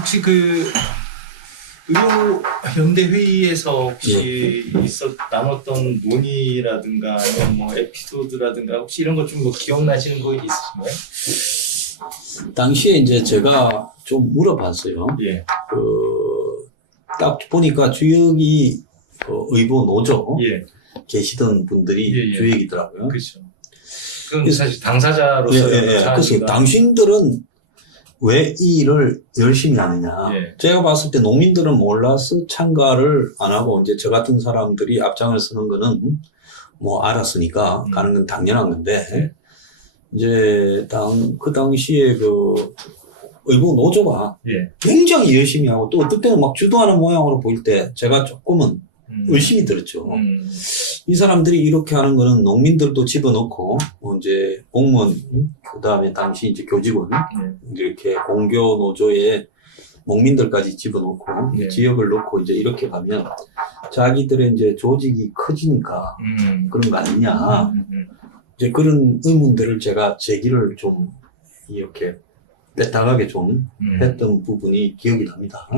혹시 그 의료 연대 회의에서 혹시 나눴던 논의라든가 아니면 뭐 에피소드라든가 혹시 이런 것 좀 뭐 기억나시는 거 있으신가요? 당시에 이제 제가 좀 물어봤어요. 예. 딱 보니까 주역이 의료 노조 예. 계시던 분들이 예, 예. 주역이더라고요. 그렇죠. 그럼 사실 당사자로서 그래서 당신들은 왜 이 일을 열심히 하느냐. 예. 제가 봤을 때 농민들은 몰라서 참가를 안 하고 이제 저 같은 사람들이 앞장을 서는 거는 뭐 알았으니까 가는 건 당연한 건데 예. 이제 그 당시에 그 의료 노조가 예. 굉장히 열심히 하고 또 어떨 때는 막 주도하는 모양으로 보일 때 제가 조금은 의심이 들었죠. 이 사람들이 이렇게 하는 거는 농민들도 집어넣고, 이제 공무원, 그 다음에 당시 이제 교직원, 이렇게 공교 노조에 농민들까지 집어넣고, 네. 지역을 넣고 이제 이렇게 가면 자기들의 이제 조직이 커지니까 그런 거 아니냐. 이제 그런 의문들을 제가 제기를 좀 이렇게 뼈다하게 좀 했던 부분이 기억이 납니다.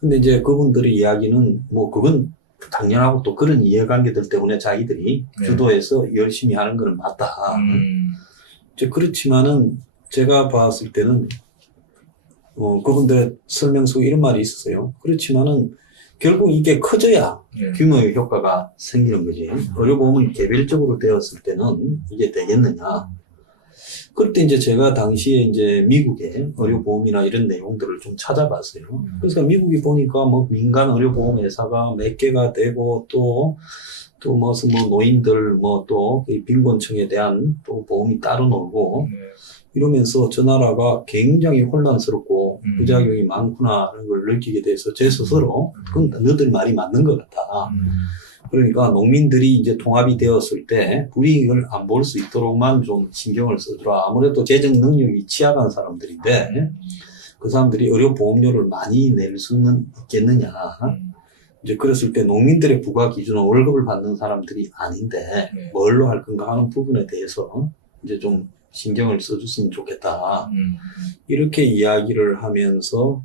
근데 이제 그분들의 이야기는 뭐 그건 당연하고 또 그런 이해관계들 때문에 자기들이 주도해서 열심히 하는 거는 맞다. 이제 그렇지만은 제가 봤을 때는 그분들의 설명 속에 이런 말이 있었어요. 그렇지만은 결국 이게 커져야 규모의 효과가 생기는 거지. 의료보험이 개별적으로 되었을 때는 이게 되겠느냐. 그럴 때 이제 제가 당시에 이제 미국의 의료보험이나 이런 내용들을 좀 찾아봤어요. 그래서 미국이 보니까 뭐 민간 의료보험 회사가 몇 개가 되고 또 무슨 뭐 노인들 뭐 또 빈곤층에 대한 또 보험이 따로 놀고 이러면서 저 나라가 굉장히 혼란스럽고 부작용이 많구나 하는 걸 느끼게 돼서 제 스스로 그건 너들 말이 맞는 것 같다. 그러니까 농민들이 이제 통합이 되었을 때 불이익을 안 볼 수 있도록만 좀 신경을 써주라. 아무래도 재정 능력이 취약한 사람들인데 그 사람들이 의료보험료를 많이 낼 수는 있겠느냐. 이제 그랬을 때 농민들의 부과 기준은 월급을 받는 사람들이 아닌데 뭘로 할 건가 하는 부분에 대해서 이제 좀 신경을 써줬으면 좋겠다. 이렇게 이야기를 하면서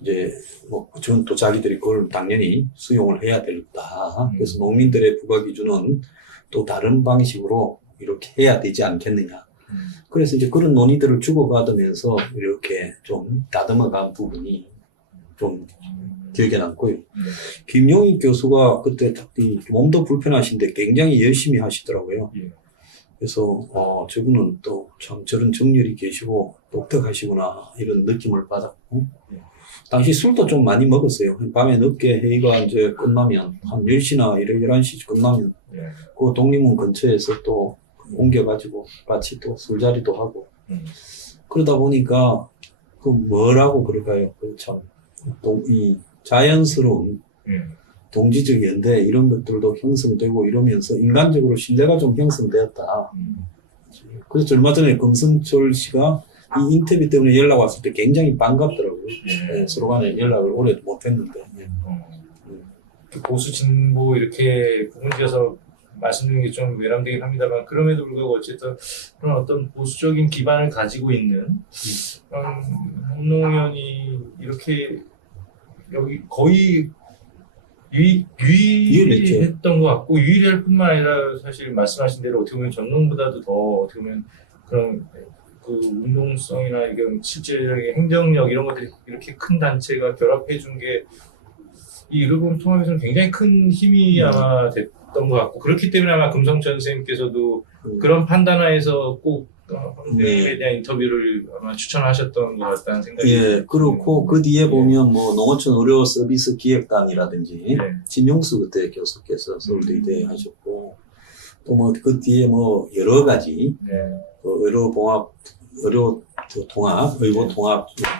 이제 뭐 전 또 자기들이 그걸 당연히 수용을 해야 되겠다. 그래서 농민들의 부과 기준은 또 다른 방식으로 이렇게 해야 되지 않겠느냐. 그래서 이제 그런 논의들을 주고받으면서 이렇게 좀 다듬어간 부분이 좀 기억에 남고요. 김용익 교수가 그때 몸도 불편하신데 굉장히 열심히 하시더라고요. 그래서 저분은 또 참 저런 정열이 계시고 독특하시구나 이런 느낌을 받았고 당시 술도 좀 많이 먹었어요. 밤에 늦게 회의가 이제 끝나면 한 10시나 11시 끝나면 그 독립문 근처에서 또 옮겨가지고 같이 또 술자리도 하고 그러다 보니까 그 뭐라고 그럴까요? 참 이 자연스러운 동지적 연대 이런 것들도 형성되고 이러면서 인간적으로 신뢰가 좀 형성되었다. 그래서 얼마 전에 금승철 씨가 이 인터뷰 때문에 연락 왔을 때 굉장히 반갑더라고요. 서로 간에 연락을 오래 못했는데. 보수 진보 이렇게 구분지어서 말씀드리는 게 좀 외람되긴 합니다만 그럼에도 불구하고 어쨌든 그런 어떤 보수적인 기반을 가지고 있는 운동위원이 이렇게 여기 거의 유일했던 것 같고 유일할 뿐만 아니라 사실 말씀하신 대로 어떻게 보면 전농보다도 더 어떻게 보면 그런 그 운동성이나 이런 실질적인 행정력 이런 것들이 이렇게 큰 단체가 결합해 준 게 이 의료보험 통합에서는 굉장히 큰 힘이 아마 됐던 것 같고 그렇기 때문에 아마 금성천 선생님께서도 그런 판단하에서 꼭 선생님에 대한 인터뷰를 아마 추천하셨던 것 같다는 생각이 예, 그렇고 그 뒤에 보면 뭐 농어촌 의료 서비스 기획단이라든지 진용수 그때 교수께서 서울대에 하셨고 또 뭐 그 뒤에 뭐 여러 가지 의료통합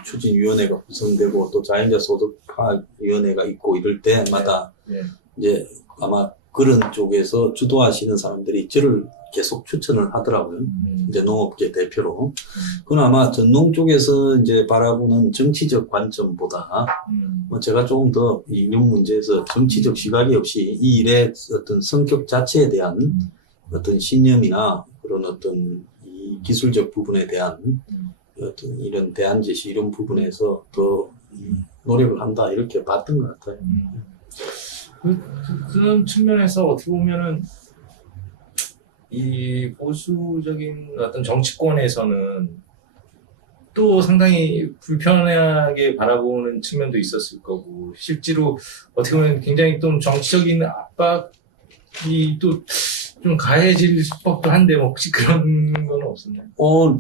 추진위원회가 구성되고 또 자연자 소득화위원회가 있고 이럴 때마다 이제 아마 그런 쪽에서 주도하시는 사람들이 저를 계속 추천을 하더라고요. 이제 농업계 대표로. 그건 아마 전농 쪽에서 이제 바라보는 정치적 관점보다 뭐 제가 조금 더 이 인용 문제에서 정치적 시각이 없이 이 일의 어떤 성격 자체에 대한 어떤 신념이나 그런 어떤 이 기술적 부분에 대한 어떤 이런 대안 제시 이런 부분에서 더 노력을 한다 이렇게 봤던 것 같아요. 그런 측면에서 어떻게 보면은 이 보수적인 어떤 정치권에서는 또 상당히 불편하게 바라보는 측면도 있었을 거고, 실제로 어떻게 보면 굉장히 좀 정치적인 압박이 또 좀 가해질 법도 한데, 뭐 혹시 그런 건 없었나요?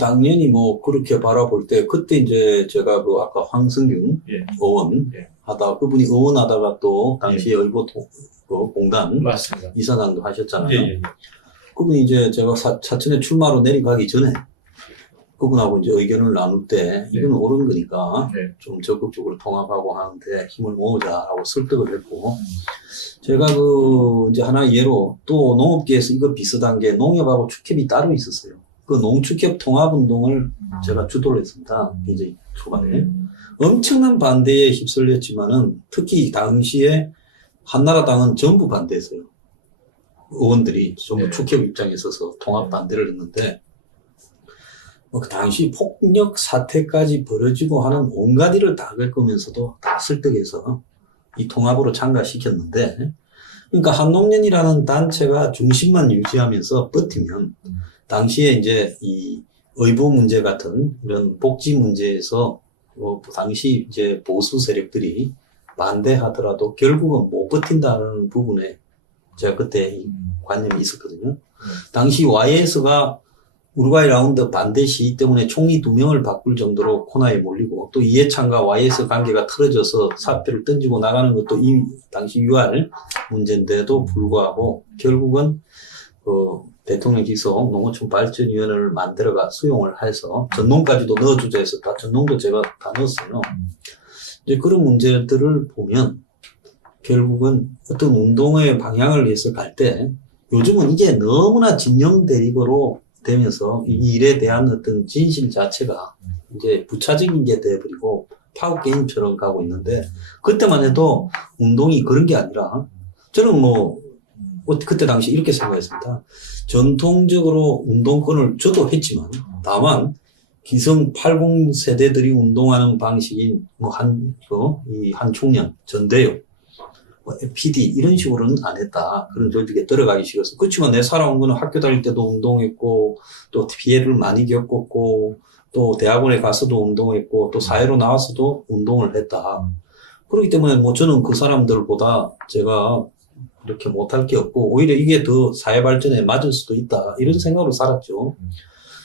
당연히 뭐 그렇게 바라볼 때 그때 이제 제가 그 아까 황승균 예. 의원 예. 하다 그분이 의원 하다가 또 당시에 의보 공단 맞습니다. 이사장도 하셨잖아요. 예, 예, 예. 그분이 이제 제가 사천에 출마로 내려가기 전에 그분하고 이제 의견을 나눌 때 이건 옳은 거니까 네. 좀 적극적으로 통합하고 하는데 힘을 모으자라고 설득을 했고, 제가 그 이제 하나 예로 또 농업계에서 이거 비슷한 게 농협하고 축협이 따로 있었어요. 그 농축협 통합운동을 제가 주도를 했습니다. 이제 초반에. 엄청난 반대에 휩쓸렸지만은 특히 당시에 한나라당은 전부 반대했어요. 의원들이 전부 네. 축협 입장에 서서 통합 반대를 했는데, 그 당시 폭력 사태까지 벌어지고 하는 온갖 일을 다 겪으면서도 다 설득해서 이 통합으로 참가시켰는데, 그러니까 한농연이라는 단체가 중심만 유지하면서 버티면 당시에 이제 이 의료 문제 같은 이런 복지 문제에서 당시 이제 보수 세력들이 반대하더라도 결국은 못 버틴다는 부분에 제가 그때 관념이 있었거든요. 당시 YS가 우루과이 라운드 반대 시위 때문에 총리 2명을 바꿀 정도로 코너에 몰리고, 또 이해찬과 YS 관계가 틀어져서 사표를 던지고 나가는 것도 이 당시 UR 문제인데도 불구하고 결국은 대통령 기속 농어촌 발전위원회를 만들어가 수용을 해서 전농까지도 넣어주자 해서 다 전농도 제가 다 넣었어요. 이제 그런 문제들을 보면 결국은 어떤 운동의 방향을 위해서 갈 때 요즘은 이게 너무나 진영 대립으로 되면서 이 일에 대한 어떤 진실 자체가 이제 부차적인 게 돼버리고 파워게임처럼 가고 있는데, 그때만 해도 운동이 그런 게 아니라 저는 뭐 그때 당시 이렇게 생각했습니다. 전통적으로 운동권을 저도 했지만 다만 기성 80 세대들이 운동하는 방식인 이 한총련, 전대요, PD 이런 식으로는 안 했다. 그런 조직에 들어가기 싫어서. 그렇지만 내 살아온 거는 학교 다닐 때도 운동했고, 또 피해를 많이 겪었고, 또 대학원에 가서도 운동했고, 또 사회로 나와서도 운동을 했다. 그렇기 때문에 뭐 저는 그 사람들보다 제가 이렇게 못할 게 없고, 오히려 이게 더 사회 발전에 맞을 수도 있다. 이런 생각으로 살았죠.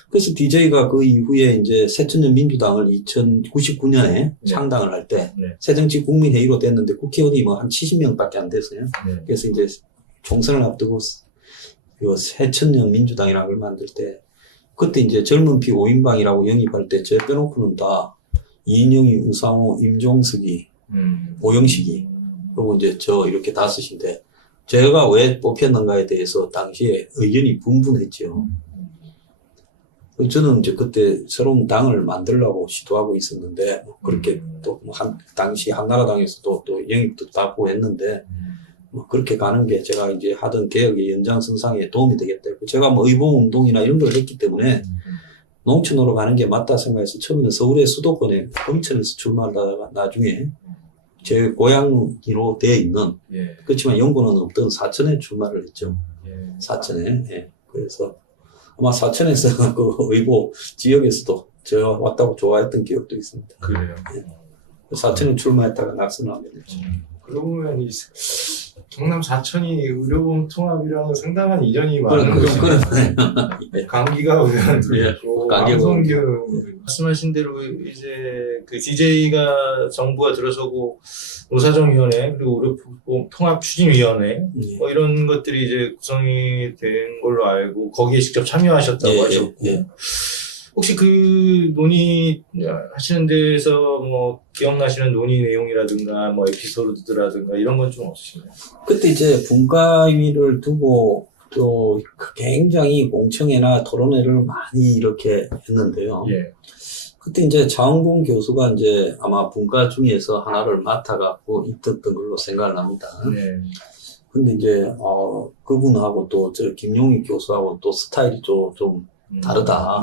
그래서 DJ가 그 이후에 이제 새천년 민주당을 2099년에 창당을 할 때 새정치 국민회의로 됐는데 국회의원이 뭐 한 70명밖에 안 됐어요. 그래서 이제 총선을 앞두고 새천년 민주당이라는 걸 만들 때, 그때 이제 젊은 피 5인방이라고 영입할 때 제 빼놓고는 다 이인영이, 우상호, 임종석이, 오영식이, 그리고 이제 저 이렇게 다섯인데, 제가 왜 뽑혔는가에 대해서 당시에 의견이 분분했죠. 저는 이제 그때 새로운 당을 만들려고 시도하고 있었는데, 그렇게 또 당시 한나라당에서도 또 영입도 받고 했는데, 그렇게 가는 게 제가 이제 하던 개혁의 연장선상에 도움이 되겠다. 제가 뭐 의봉운동이나 이런 걸 했기 때문에 농촌으로 가는 게 맞다 생각해서 처음에는 서울의 수도권에 범천에서 출마하다가 나중에 제 고향으로 되어 있는, 그렇지만 연고는 없던 사천에 출마를 했죠. 사천에. 예. 그래서 아마 사천에서 그 의보 지역에서도 제가 왔다고 좋아했던 기억도 있습니다. 그래요. 예. 사천에 출마했다가 낙선하게 됐죠. 그러고 보면 이 경남 사천이 의료보험 통합이랑 상당한 이전이 많은 곳이네. 감기가 의원들이고 황성균 말씀하신 대로 이제 그 DJ가 정부가 들어서고 노사정위원회 그리고 의료보험 통합추진위원회 뭐 이런 것들이 이제 구성이 된 걸로 알고 거기에 직접 참여하셨다고 하셨고 혹시 그 논의하시는 데에서 뭐 기억나시는 논의 내용이라든가 뭐 에피소드라든가 이런 건 좀 없으신가요? 그때 이제 분과위를 두고 또 굉장히 공청회나 토론회를 많이 이렇게 했는데요. 그때 이제 장홍봉 교수가 이제 아마 분과 중에서 하나를 맡아갖고 있었던 걸로 생각을 합니다. 근데 이제 그분하고 또 저 김용희 교수하고 또 스타일이 좀 다르다.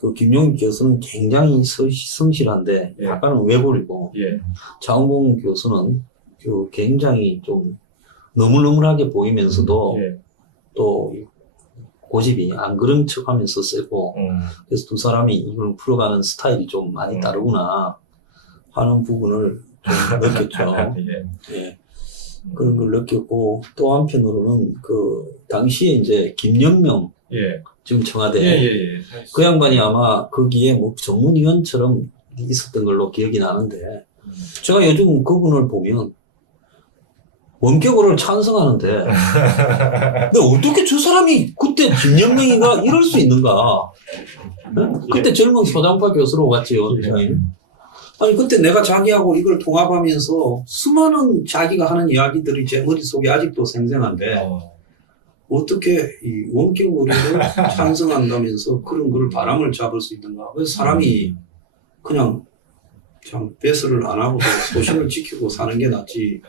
그 김용익 교수는 굉장히 성실한데 예. 약간은 외골이고 예. 장홍봉 교수는 그 굉장히 좀 너물너물하게 보이면서도 예. 또 고집이 안 그런 척하면서 세고 그래서 두 사람이 이걸 풀어가는 스타일이 좀 많이 다르구나 하는 부분을 좀 느꼈죠. 예. 예. 그런 걸 느꼈고 또 한편으로는 그 당시에 이제 김연명 예. 지금 청와대 예. 그 양반이 아마 거기에 뭐 전문위원처럼 있었던 걸로 기억이 나는데 제가 요즘 그분을 보면 원격으로를 찬성하는데 근데 어떻게 저 사람이 그때 김연명이가 이럴 수 있는가? 그때 젊은 소장파 교수로 갔지요. 아니 그때 내가 자기하고 이걸 통합하면서 수많은 자기가 하는 이야기들이 제 머릿속에 아직도 생생한데 어떻게 이 원격 의료를 찬성한다면서 그런 걸 바람을 잡을 수 있는가? 그래서 사람이 그냥 참 배설을 안 하고 소신을 지키고 사는 게 낫지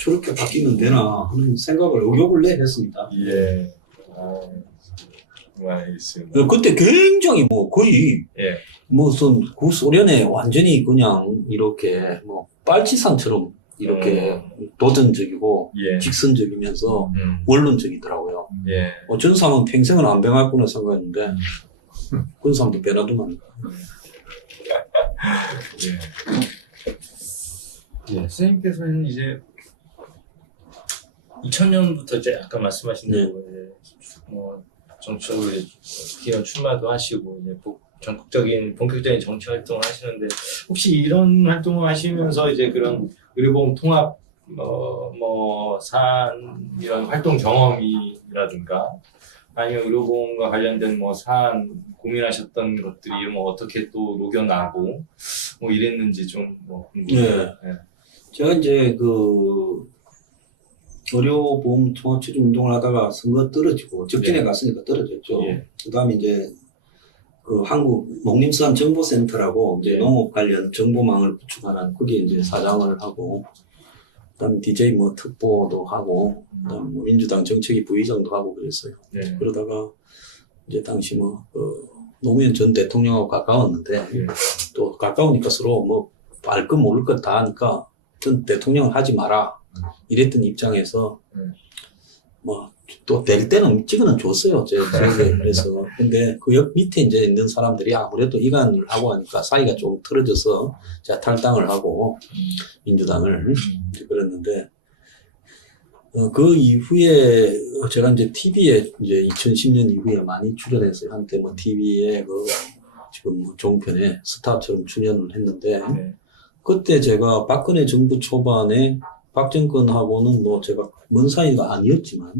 저렇게 바뀌면 되나 하는 생각을 요 근래 했습니다. 예. 알겠습니다. 그때 굉장히 뭐 거의 예. 무슨 구소련에 완전히 그냥 이렇게 뭐 빨치산처럼 이렇게 도전적이고 예. 직선적이면서 원론적이더라고요. 예. 어쩐 사람은 평생을 안 변할구나 생각했는데 그런 사람도 변하더만. 예. 예. 선생님께서는 이제 2000년부터 이제 아까 말씀하신 대로 이제 뭐 정치적으로 이제 기업 출마도 하시고 이제 전국적인 본격적인 정치 활동을 하시는데 혹시 이런 활동을 하시면서 이제 그런 의료보험 통합 사안 이런 활동 경험이라든가 아니면 의료보험과 관련된 뭐 사안 고민하셨던 것들이 뭐 어떻게 또 녹여나고 뭐 이랬는지 좀 뭐 궁금해요. 네. 제가 이제 그 의료보험 통합체제 운동을 하다가 선거 떨어지고 적진에 갔으니까 떨어졌죠. 그 다음에 이제 그 한국 농림수산정보센터라고 이제 농업 관련 정보망을 구축하는 거기에 이제 사장을 하고 그다음에 DJ 뭐 특보도 하고 그다음에 뭐 민주당 정책위 부의장도 하고 그랬어요. 그러다가 이제 당시 뭐 노무현 전 대통령하고 가까웠는데 또 가까우니까 서로 뭐 알 것 모를 것 다 하니까 전 대통령을 하지 마라 이랬던 입장에서 뭐 또 될 때는 찍어는 줬어요. 제 지역에. 그래서 근데 그 옆 밑에 이제 있는 사람들이 아무래도 이간을 하고 하니까 사이가 좀 틀어져서 제가 탈당을 하고 민주당을 이제 그랬는데 그 이후에 제가 이제 TV에 이제 2010년 이후에 많이 출연했어요. 한때 뭐 TV에 그 지금 뭐 종편에 스타처럼 출연을 했는데 그때 제가 박근혜 정부 초반에 박정권하고는 뭐 제가 먼 사이가 아니었지만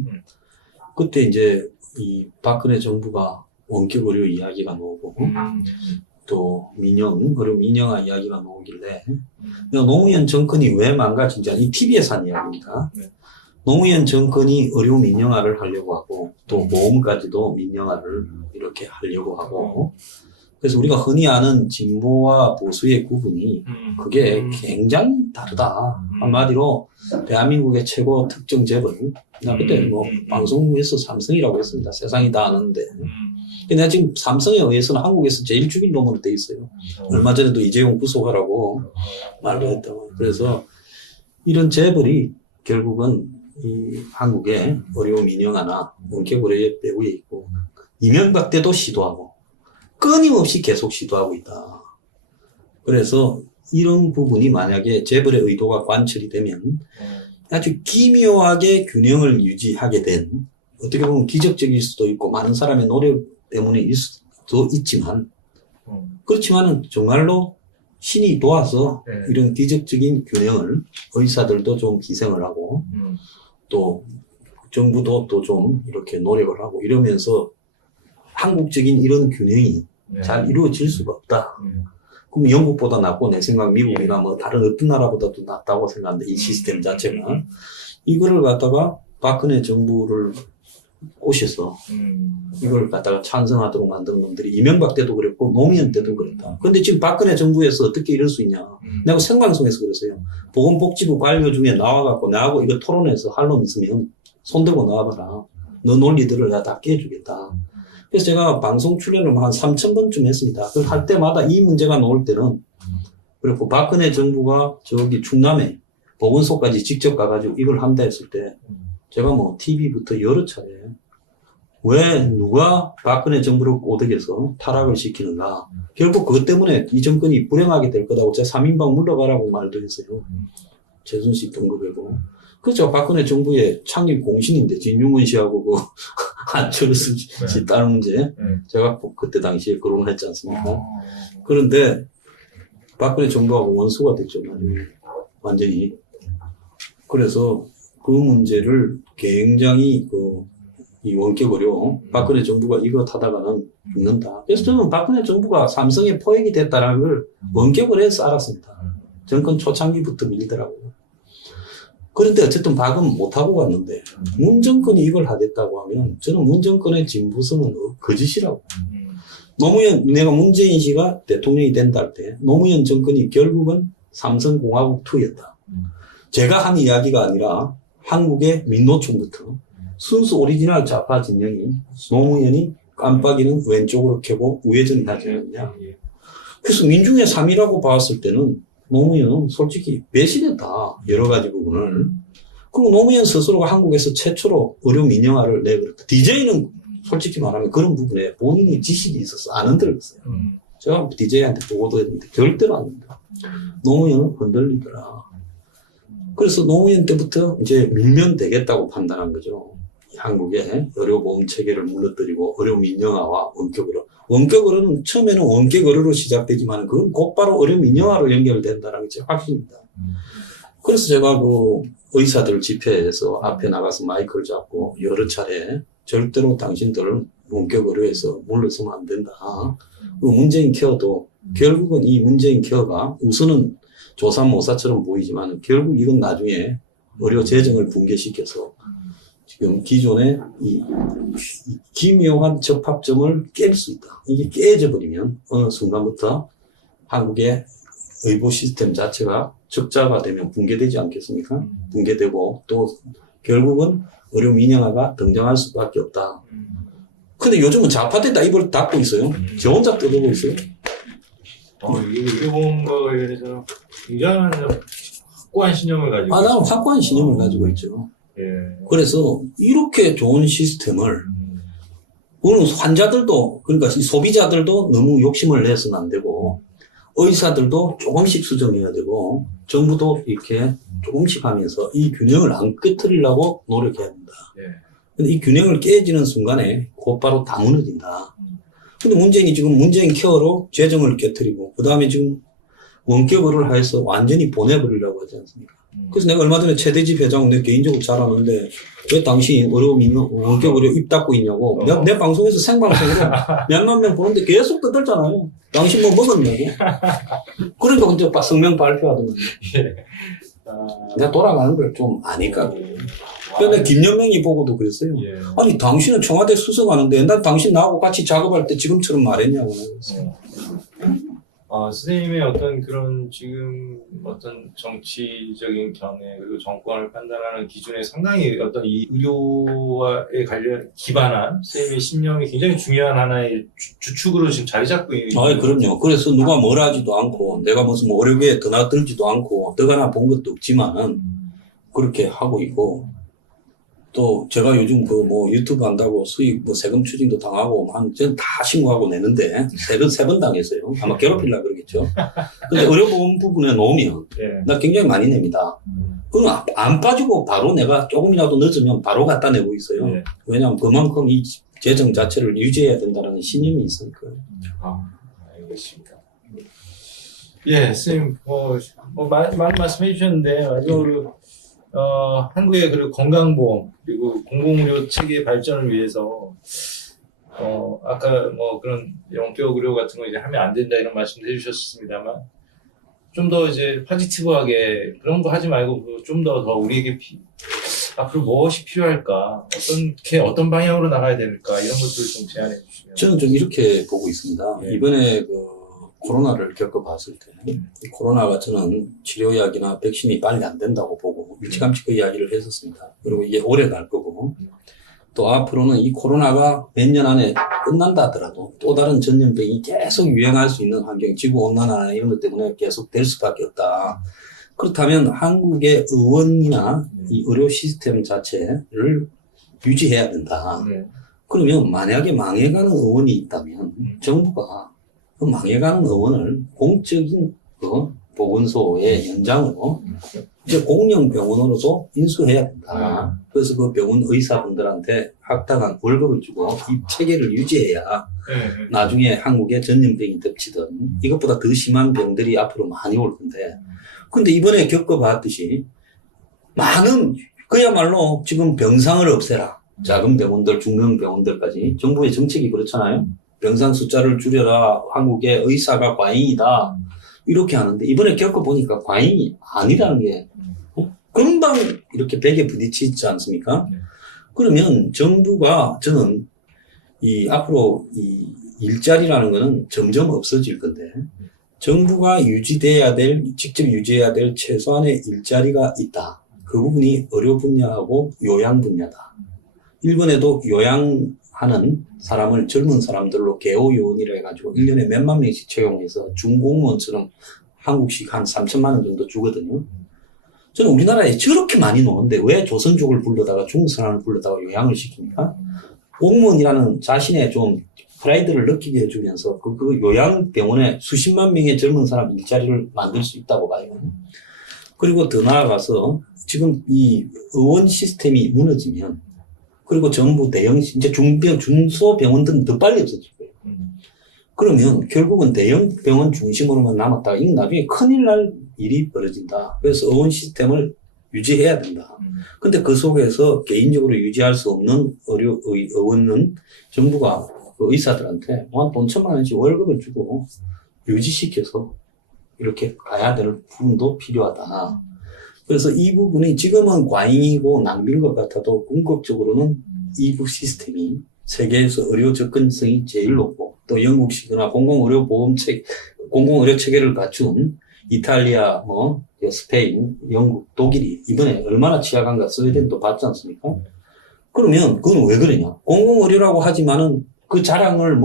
그때 이제 이 박근혜 정부가 원격 의료 이야기가 나오고 또 의료 민영화 이야기가 나오길래 노무현 정권이 왜 망가진지 이 TV에서 한 이야기입니다. 노무현 정권이 의료 민영화를 하려고 하고 또 보험까지도 민영화를 이렇게 하려고 하고 그래서 우리가 흔히 아는 진보와 보수의 구분이 그게 굉장히 다르다. 한마디로 대한민국의 최고 특정 재벌 나 그때 뭐 방송에서 삼성이라고 했습니다. 세상이 다 아는데 근데 지금 삼성에 의해서는 한국에서 제일 죽인 놈으로 돼 있어요. 얼마 전에도 이재용 구속하라고 말도 했다고. 그래서 이런 재벌이 결국은 이 한국의 의료 민영화나 원격 의료의 배후에 있고 이명박 때도 시도하고 끊임없이 계속 시도하고 있다. 그래서 이런 부분이 만약에 재벌의 의도가 관철이 되면 아주 기묘하게 균형을 유지하게 된 어떻게 보면 기적적일 수도 있고 많은 사람의 노력 때문일 수도 있지만 그렇지만은 정말로 신이 도와서 이런 기적적인 균형을 의사들도 좀 희생을 하고 또 정부도 또 좀 이렇게 노력을 하고 이러면서 한국적인 이런 균형이 잘 이루어질 수가 없다. 그럼 영국보다 낫고 내 생각 미국이나 뭐 다른 어떤 나라보다도 낫다고 생각하는데 이 시스템 자체가 이거를 갖다가 박근혜 정부를 꼬셔서 이걸 갖다가 찬성하도록 만든 놈들이 이명박 때도 그랬고 노무현 때도 그랬다. 근데 지금 박근혜 정부에서 어떻게 이럴 수 있냐. 내가 생방송에서 그랬어요. 보건복지부 관료 중에 나와갖고 나하고 이거 토론해서 할 놈 있으면 손들고 나와봐라. 너 논리들을 내가 다 깨주겠다. 그래서 제가 방송 출연을 한 3,000번쯤 했습니다. 그 할 때마다 이 문제가 나올 때는, 그리고 박근혜 정부가 저기 충남에 보건소까지 직접 가가지고 이걸 한다 했을 때, 제가 뭐 TV부터 여러 차례, 왜 누가 박근혜 정부를 꼬드겨서 타락을 시키는가. 결국 그것 때문에 이 정권이 불행하게 될 거다고 제가 3인방 물러가라고 말도 했어요. 최순실 등급이고. 그죠. 박근혜 정부의 창립 공신인데, 진중권 씨하고 그, 안철수 씨 딸 문제. 제가 그때 당시에 거론했지 않습니까? 그런데, 박근혜 정부하고 원수가 됐죠. 완전히. 그래서 그 문제를 굉장히 이 원격 의료, 박근혜 정부가 이거 타다가는 죽는다. 그래서 저는 박근혜 정부가 삼성에 포획이 됐다는 걸 원격을 해서 알았습니다. 정권 초창기부터 밀더라고요. 그런데 어쨌든 박은 못하고 갔는데, 문 정권이 이걸 하겠다고 하면, 저는 문 정권의 진부성은 거짓이라고. 노무현, 내가 문재인 씨가 대통령이 된다 할 때, 노무현 정권이 결국은 삼성공화국2였다. 제가 한 이야기가 아니라, 한국의 민노총부터, 순수 오리지널 좌파 진영이, 노무현이 깜빡이는 왼쪽으로 켜고 우회전이 하지 않느냐. 그래서 민중의 3이라고 봤을 때는, 노무현은 솔직히 배신했다. 여러 가지 부분을. 그리고 노무현 스스로가 한국에서 최초로 의료 민영화를 내버렸다. DJ는 솔직히 말하면 그런 부분에 본인의 지식이 있어서 안 흔들렸어요. 제가 DJ한테 보고도 했는데 절대로 안 된다. 노무현은 흔들리더라. 그래서 노무현 때부터 이제 밀면 되겠다고 판단한 거죠. 한국의 의료보험 체계를 무너뜨리고 의료 민영화와 원격으로. 원격으로는 처음에는 원격으로로 시작되지만 그건 곧바로 의료 민영화로 연결된다는 게 제 확신입니다. 그래서 제가 그 의사들 집회에서 앞에 나가서 마이크를 잡고 여러 차례 절대로 당신들은 원격 의료에서 물러서면 안 된다. 그리고 문재인 케어도 결국은 이 문재인 케어가 우선은 조삼모사처럼 보이지만 결국 이건 나중에 의료 재정을 붕괴시켜서 지금 기존의 이 기묘한 접합점을 깰 수 있다. 이게 깨져 버리면 어느 순간부터 한국의 의료 시스템 자체가 적자가 되면 붕괴되지 않겠습니까? 붕괴되고 또 결국은 의료 민영화가 등장할 수밖에 없다. 근데 요즘은 좌파들다 입을 닫고 있어요. 저 혼자 떠들고 있어요. 이 의료보험과 관련해서 굉장한 확고한 신념을 가지고. 나는 확고한 신념을 가지고 있죠. 예. 그래서 이렇게 좋은 시스템을 오늘 환자들도 그러니까 이 소비자들도 너무 욕심을 내서는 안 되고 의사들도 조금씩 수정해야 되고 정부도 이렇게 조금씩 하면서 이 균형을 안 깨트리려고 노력해야 된다. 근데 이 균형을 깨지는 순간에 곧바로 다 무너진다. 근데 문재인이 지금 문재인 케어로 재정을 깨트리고 그 다음에 지금 원격을 해서 완전히 보내버리려고 하지 않습니까? 그래서 내가 얼마 전에 최대집 회장 내 개인적으로 잘 아는데 왜 당신 원격 의료 입 닫고 있냐고 내 방송에서 생방송으로 몇만 명 보는데 계속 떠들잖아요. 당신 뭐 먹었냐고. 그러니까 근데 성명 발표하더니 내가 돌아가는 걸 좀 아니까. 근데 김연명이 보고도 그랬어요. 아니 당신은 청와대 수석하는데 난 당신 나하고 같이 작업할 때 지금처럼 말했냐고. 선생님의 어떤 그런 지금 어떤 정치적인 견해 그리고 정권을 판단하는 기준에 상당히 어떤 이 의료와에 관련 기반한 선생님의 신념이 굉장히 중요한 하나의 주축으로 지금 자리 잡고 있는. 그럼요. 그래서 누가 뭘 하지도 않고 내가 무슨 뭐 의료계에 드나들지도 않고 떡 하나 본 것도 없지만은 그렇게 하고 있고 또 제가 요즘 그 뭐 유튜브 한다고 수익 뭐 세금 추징도 당하고 저는 다 신고하고 내는데 세금 3번 당했어요. 아마 괴롭히려고 그러겠죠. 근데 의료보험 부분에 놓으면 나 굉장히 많이 냅니다. 그럼 안 빠지고 바로 내가 조금이라도 늦으면 바로 갖다 내고 있어요. 왜냐하면 그만큼 이 재정 자체를 유지해야 된다는 신념이 있으니까요. 알겠습니다. 예, 선생님 많은 말씀해 주셨는데 마지막으로 한국의 그리고 건강보험 그리고 공공의료 체계 발전을 위해서 아까 뭐 그런 원격 의료 같은 거 이제 하면 안 된다 이런 말씀도 해주셨습니다만 좀 더 이제 포지티브하게 그런 거 하지 말고 좀 더 우리에게 앞으로 무엇이 필요할까 어떤 방향으로 나가야 될까 이런 것들을 좀 제안해 주시면. 저는 좀 이렇게 보고 있습니다. 이번에 코로나를 겪어봤을 때 코로나가 저는 치료약이나 백신이 빨리 안 된다고 보고 일찌감치 그 이야기를 했었습니다. 그리고 이게 오래 갈 거고 또 앞으로는 이 코로나가 몇 년 안에 끝난다 하더라도 또 다른 전염병이 계속 유행할 수 있는 환경, 지구온난화나 이런 것 때문에 계속 될 수밖에 없다. 그렇다면 한국의 의원이나 이 의료 시스템 자체를 유지해야 된다. 네. 그러면 만약에 망해가는 의원이 있다면 정부가 그 망해가는 의원을 공적인 그 보건소의 연장으로 이제 공영병원으로도 인수해야 된다. 그래서 그 병원 의사분들한테 합당한 월급을 주고 이 체계를 유지해야 나중에 한국에 전염병이 덮치든 이것보다 더 심한 병들이 앞으로 많이 올 건데, 근데 이번에 겪어봤듯이 많은 그야말로 지금 병상을 없애라. 작은 병원들, 중형 병원들까지 정부의 정책이 그렇잖아요. 병상 숫자를 줄여라. 한국의 의사가 과잉이다. 이렇게 하는데 이번에 겪어보니까 과잉이 아니라는 게 금방 이렇게 벽에 부딪히지 않습니까? 네. 그러면 정부가 저는 이 앞으로 이 일자리라는 거는 점점 없어질 건데 정부가 유지돼야 될, 직접 유지해야 될 최소한의 일자리가 있다. 그 부분이 의료 분야하고 요양 분야다. 일본에도 요양하는 사람을 젊은 사람들로 개호요원이라 해가지고 1년에 몇만 명씩 채용해서 중공무원처럼 한국식 한 3천만 원 정도 주거든요. 저는 우리나라에 저렇게 많이 노는데 왜 조선족을 불러다가 중국 사람을 불러다가 요양을 시킵니까? 공무원이라는 자신의 좀 프라이드를 느끼게 해주면서 그 요양병원에 수십만 명의 젊은 사람 일자리를 만들 수 있다고 봐요. 그리고 더 나아가서 지금 이 의원 시스템이 무너지면 그리고 전부 대형, 이제 중소병원들은 더 빨리 없어질 거예요. 그러면 결국은 대형 병원 중심으로만 남았다가 이건 나중에 큰일 날 일이 벌어진다. 그래서 의원 시스템을 유지해야 된다. 근데 그 속에서 개인적으로 유지할 수 없는 의원은 정부가 그 의사들한테 한 돈 1,000만 원씩 월급을 주고 유지시켜서 이렇게 가야 될 부분도 필요하다. 그래서 이 부분이 지금은 과잉이고 낭비인 것 같아도 궁극적으로는 이 시스템이 세계에서 의료 접근성이 제일 높고 또 영국식이나 공공의료 체계를 갖춘 이탈리아, 스페인, 영국, 독일이 이번에 얼마나 취약한가 스웨덴도 봤지 않습니까? 그러면 그건 왜 그러냐? 공공의료라고 하지만은 그 자랑을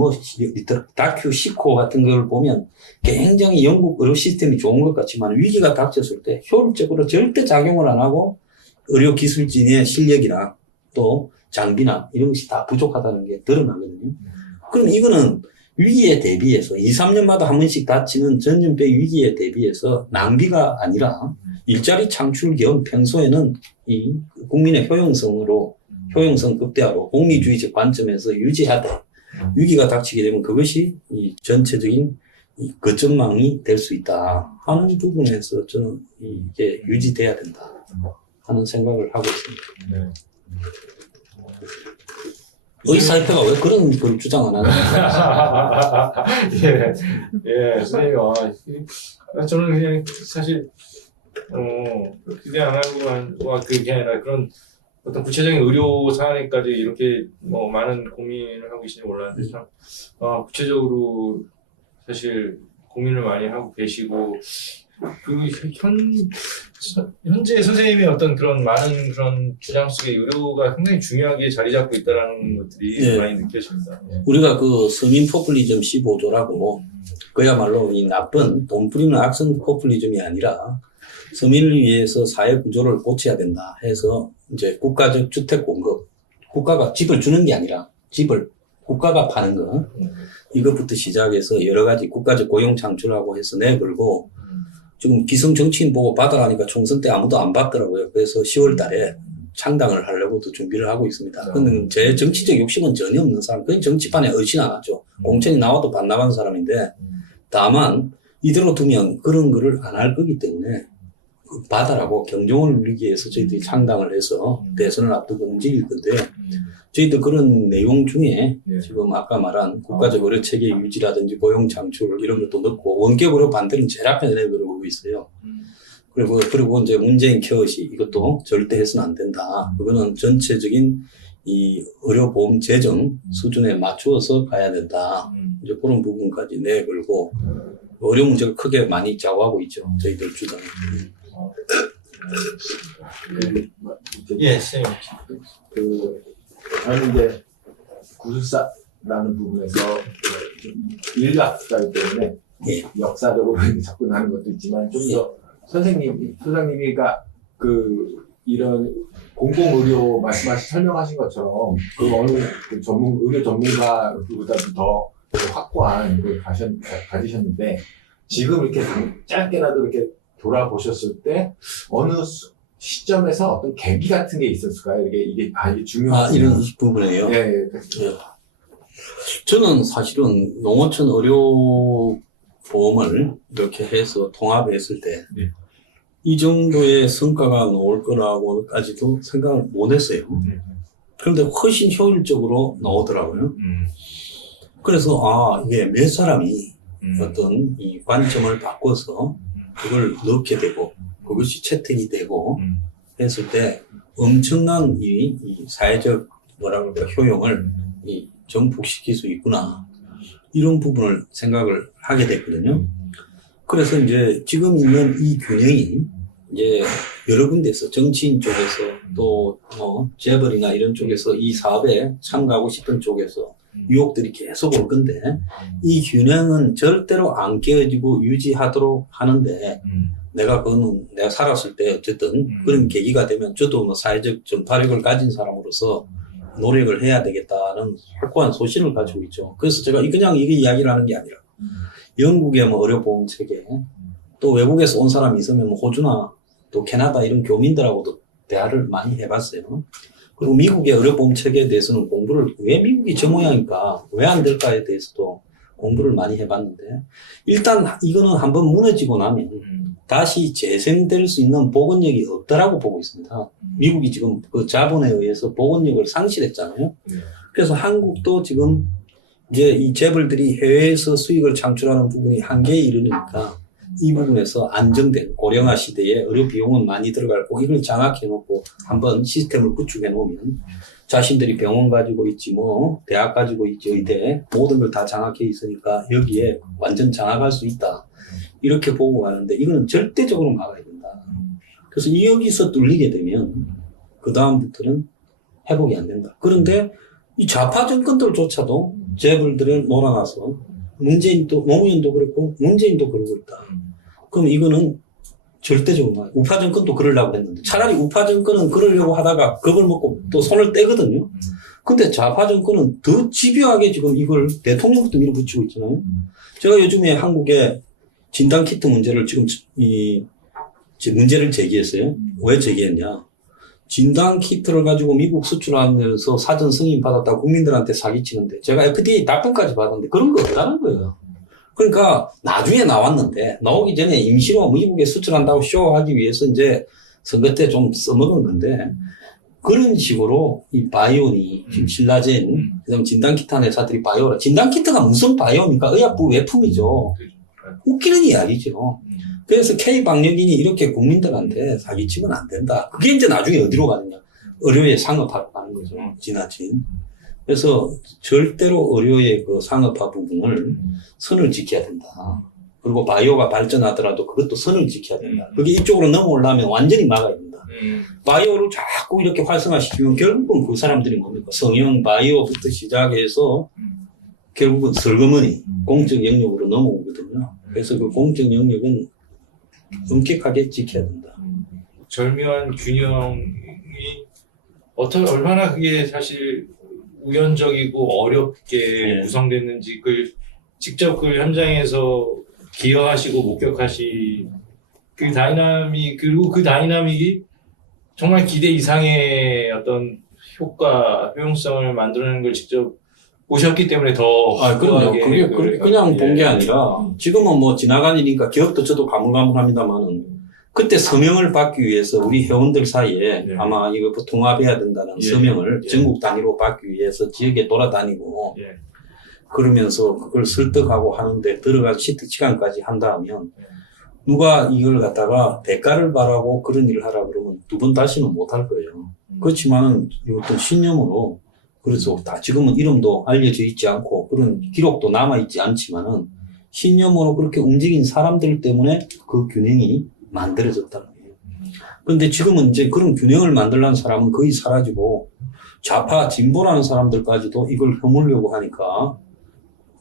다큐 시코 같은 걸 보면 굉장히 영국 의료 시스템이 좋은 것 같지만 위기가 닥쳤을 때 효율적으로 절대 작용을 안 하고 의료 기술진의 실력이나 또 장비나 이런 것이 다 부족하다는 게 드러나거든요. 그럼 이거는 위기에 대비해서 2, 3년마다 한 번씩 닥치는 전염병 위기에 대비해서 낭비가 아니라 일자리 창출 겸 평소에는 이 국민의 효용성 극대화로 공리주의적 관점에서 유지해야 돼. 위기가 닥치게 되면 그것이 이 전체적인 이 거점망이 될 수 있다 하는 부분에서 저는 이게 유지돼야 된다 하는 생각을 하고 있습니다. 의사협회가 왜 그런 걸 주장 안 하나? 선생님, 저는 그냥 사실, 기대 안 하고, 그게 아니라 그런 어떤 구체적인 의료 사안에까지 이렇게 많은 고민을 하고 계신지 몰랐는데, 참, 구체적으로 사실 고민을 많이 하고 계시고, 현재 선생님의 어떤 그런 많은 그런 주장 속에 의료가 상당히 중요하게 자리 잡고 있다는 것들이 많이 느껴집니다. 우리가 그 서민 포퓰리즘 15조라고 그야말로 이 나쁜 돈 뿌리는 악성 포퓰리즘이 아니라 서민을 위해서 사회 구조를 고쳐야 된다 해서 이제 국가적 주택 공급, 국가가 집을 주는 게 아니라 집을 국가가 파는 거, 이것부터 시작해서 여러 가지 국가적 고용 창출하고 해서 내걸고 지금 기성 정치인 보고 받아라니까 총선 때 아무도 안 받더라고요. 그래서 10월 달에 창당을 하려고도 준비를 하고 있습니다. 근데 제 정치적 욕심은 전혀 없는 사람, 그냥 정치판에 의심 안 하죠. 공천이 나와도 반나간 사람인데, 다만 이대로 두면 그런 거를 안 할 거기 때문에 받아라고 경종을 울리기 위해서 저희들이 창당을 해서 대선을 앞두고 움직일 건데, 저희도 그런 내용 중에 지금 아까 말한 국가적 의료 체계 유지라든지 고용 창출 이런 것도 넣고 원격으로 반대는 제일 앞에 내걸고 있어요. 그리고 이제 문재인 케어시 이것도 절대 해서는 안 된다. 그거는 전체적인 이 의료보험 재정 수준에 맞추어서 가야 된다. 이제 그런 부분까지 내걸고 의료 문제가 크게 많이 좌우하고 있죠. 저희들 주장에. 예, 선생님. 저는 이제 구술사라는 부분에서 좀 인류학자이기 때문에 예. 역사적으로 접근하는 것도 있지만 좀 더 소장님이 그러니까 이런 공공의료 설명하신 것처럼 어느 의료 전문가보다도 더 확고한 걸 가지셨는데 지금 이렇게 짧게라도 이렇게 돌아보셨을 때 어느 시점에서 어떤 계기 같은 게 있었을까요? 이게 중요한 이런 부분이에요. 예. 저는 사실은 농어촌 의료보험을 이렇게 해서 통합했을 때, 네. 이 정도의 성과가 나올 거라고까지도 생각을 못 했어요. 그런데 훨씬 효율적으로 나오더라고요. 그래서, 이게 몇 사람이 어떤 이 관점을 바꿔서 그걸 넣게 되고, 그것이 채택이 되고 했을 때 엄청난 이 사회적 효용을 정복시킬 수 있구나. 이런 부분을 생각을 하게 됐거든요. 그래서 이제 지금 있는 이 균형이 이제 여러 군데서 정치인 쪽에서 또 재벌이나 이런 쪽에서 이 사업에 참가하고 싶은 쪽에서 유혹들이 계속 올 건데 이 균형은 절대로 안 깨어지고 유지하도록 하는데 내가 살았을 때 어쨌든 그런 계기가 되면 저도 사회적 전파력을 가진 사람으로서 노력을 해야 되겠다는 확고한 소신을 가지고 있죠. 그래서 제가 그냥 이게 이야기를 하는 게 아니라 영국의 의료보험 체계 또 외국에서 온 사람이 있으면 호주나 또 캐나다 이런 교민들하고도 대화를 많이 해봤어요. 그리고 미국의 의료보험 체계에 대해서는 왜 미국이 저 모양일까, 왜 안 될까에 대해서도 공부를 많이 해봤는데 일단 이거는 한번 무너지고 나면 다시 재생될 수 있는 복원력이 없다라고 보고 있습니다. 미국이 지금 그 자본에 의해서 복원력을 상실했잖아요. 그래서 한국도 지금 이제 이 재벌들이 해외에서 수익을 창출하는 부분이 한계에 이르니까 이 부분에서 안정된 고령화 시대에 의료 비용은 많이 들어갈 거고 이걸 장악해 놓고 한번 시스템을 구축해 놓으면 자신들이 병원 가지고 있지 대학 가지고 있지 의대 모든 걸 다 장악해 있으니까 여기에 완전 장악할 수 있다. 이렇게 보고 가는데 이거는 절대적으로 막아야 된다. 그래서 여기서 뚫리게 되면 그 다음부터는 회복이 안 된다. 그런데 이 좌파 정권들조차도 재벌들을 몰아놔서 노무현도 그랬고 문재인도 그러고 있다. 그럼 이거는 절대적으로 우파 정권도 그러려고 했는데 차라리 우파 정권은 그러려고 하다가 겁을 먹고 또 손을 떼거든요. 근데 좌파 정권은 더 집요하게 지금 이걸 대통령부터 밀어붙이고 있잖아요. 제가 요즘에 한국의 진단키트 문제를 지금 문제를 제기했어요. 왜 제기했냐. 진단키트를 가지고 미국 수출하면서 사전 승인 받았다고 국민들한테 사기치는데 제가 FDA 답변까지 받았는데 그런 거 없다는 거예요. 그러니까 나중에 나오기 전에 임시로 미국에 수출한다고 쇼하기 위해서 이제 선거 때 좀 써먹은 건데 그런 식으로 이 바이오니, 신라젠, 그다음 진단키트 하는 회사들이 바이오라. 진단키트가 무슨 바이오입니까? 의약부 외품이죠. 웃기는 이야기죠. 그래서 K방역인이 이렇게 국민들한테 사기치면 안 된다. 그게 이제 나중에 어디로 가느냐. 의료의 상업화로 가는 거죠. 지나친. 그래서 절대로 의료의 그 상업화 부분을 선을 지켜야 된다. 그리고 바이오가 발전하더라도 그것도 선을 지켜야 된다. 그게 이쪽으로 넘어오려면 완전히 막아야 된다. 바이오를 자꾸 이렇게 활성화시키면 결국은 그 사람들이 뭡니까? 성형 바이오부터 시작해서 결국은 설거머니, 공적 영역으로 넘어오거든요. 그래서 그 공적 영역은 엄격하게 지켜야 된다. 절묘한 균형이 얼마나 그게 사실 우연적이고 어렵게 구성됐는지 직접 그 현장에서 기여하시고 목격하시 그 다이나믹 그리고 그 다이나믹이 정말 기대 이상의 어떤 효용성을 만들어내는 걸 직접 보셨기 때문에 더 그럼요. 그게 그냥 본 게 아니라 지금은 지나간 일이니까 기억도 저도 가물가물합니다만은 그때 서명을 받기 위해서 우리 회원들 사이에 아마 이거 통합해야 된다는 서명을 전국 단위로 받기 위해서 지역에 돌아다니고 그러면서 그걸 설득하고 하는데 들어가서 시간까지 한다 하면 누가 이걸 갖다가 대가를 바라고 그런 일을 하라 그러면 두 번 다시는 못 할 거예요. 그렇지만은 어떤 신념으로 그래서 지금은 이름도 알려져 있지 않고 그런 기록도 남아있지 않지만은 신념으로 그렇게 움직인 사람들 때문에 그 균형이 만들어졌다는 거예요. 그런데 지금은 이제 그런 균형을 만들려는 사람은 거의 사라지고 좌파 진보라는 사람들까지도 이걸 허물려고 하니까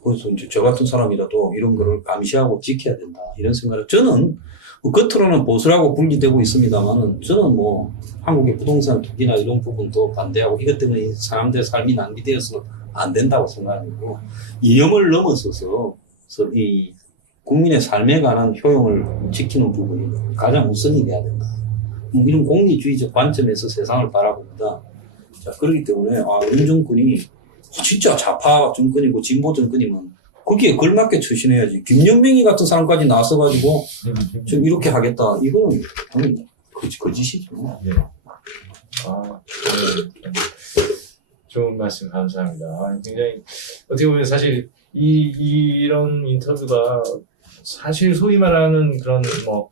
그래서 이제 저 같은 사람이라도 이런 거를 감시하고 지켜야 된다 이런 생각을 저는 뭐 겉으로는 보수라고 분리되고 있습니다만은 저는 뭐 한국의 부동산 투기나 이런 부분도 반대하고 이것 때문에 이 사람들의 삶이 낭비되어서는 안 된다고 생각하고 이념을 넘어서서 이 국민의 삶에 관한 효용을 지키는 부분이 가장 우선이 돼야 된다. 뭐 이런 공리주의적 관점에서 세상을 바라봅니다. 자, 그렇기 때문에 윤 정권이 진짜 좌파 정권이고 진보 정권이면 거기에 걸맞게 추진해야지. 김연명이 같은 사람까지 나서가지고 좀 이렇게 하겠다. 이거는 당연히 거짓이죠. 네. 좋은 말씀 감사합니다. 굉장히 어떻게 보면 사실 이런 인터뷰가 사실 소위 말하는 그런 뭐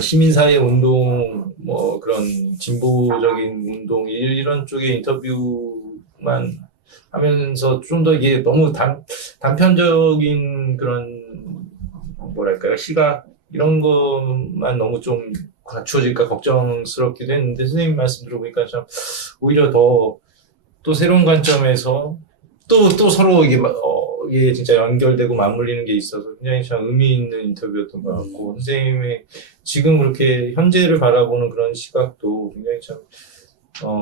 시민사회 운동 뭐 그런 진보적인 운동 이런 쪽의 인터뷰만 하면서 좀 더 이게 너무 단편적인 그런 뭐랄까요 시각 이런 것만 너무 좀 갖추어질까 걱정스럽기도 했는데 선생님 말씀 들어보니까 참 오히려 또 새로운 관점에서 또 서로 이게 진짜 연결되고 맞물리는 게 있어서 굉장히 참 의미 있는 인터뷰였던 것 같고 선생님의 지금 그렇게 현재를 바라보는 그런 시각도 굉장히 참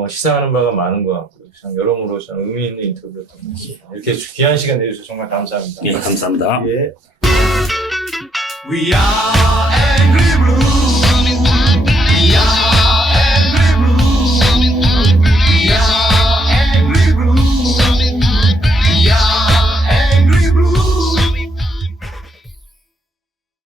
시사하는 바가 많은 것 같고요. 참 여러모로 참 의미 있는 인터뷰였던 것 같습니다. 이렇게 귀한 시간 내주셔서 정말 감사합니다. 예, 감사합니다. 예. We are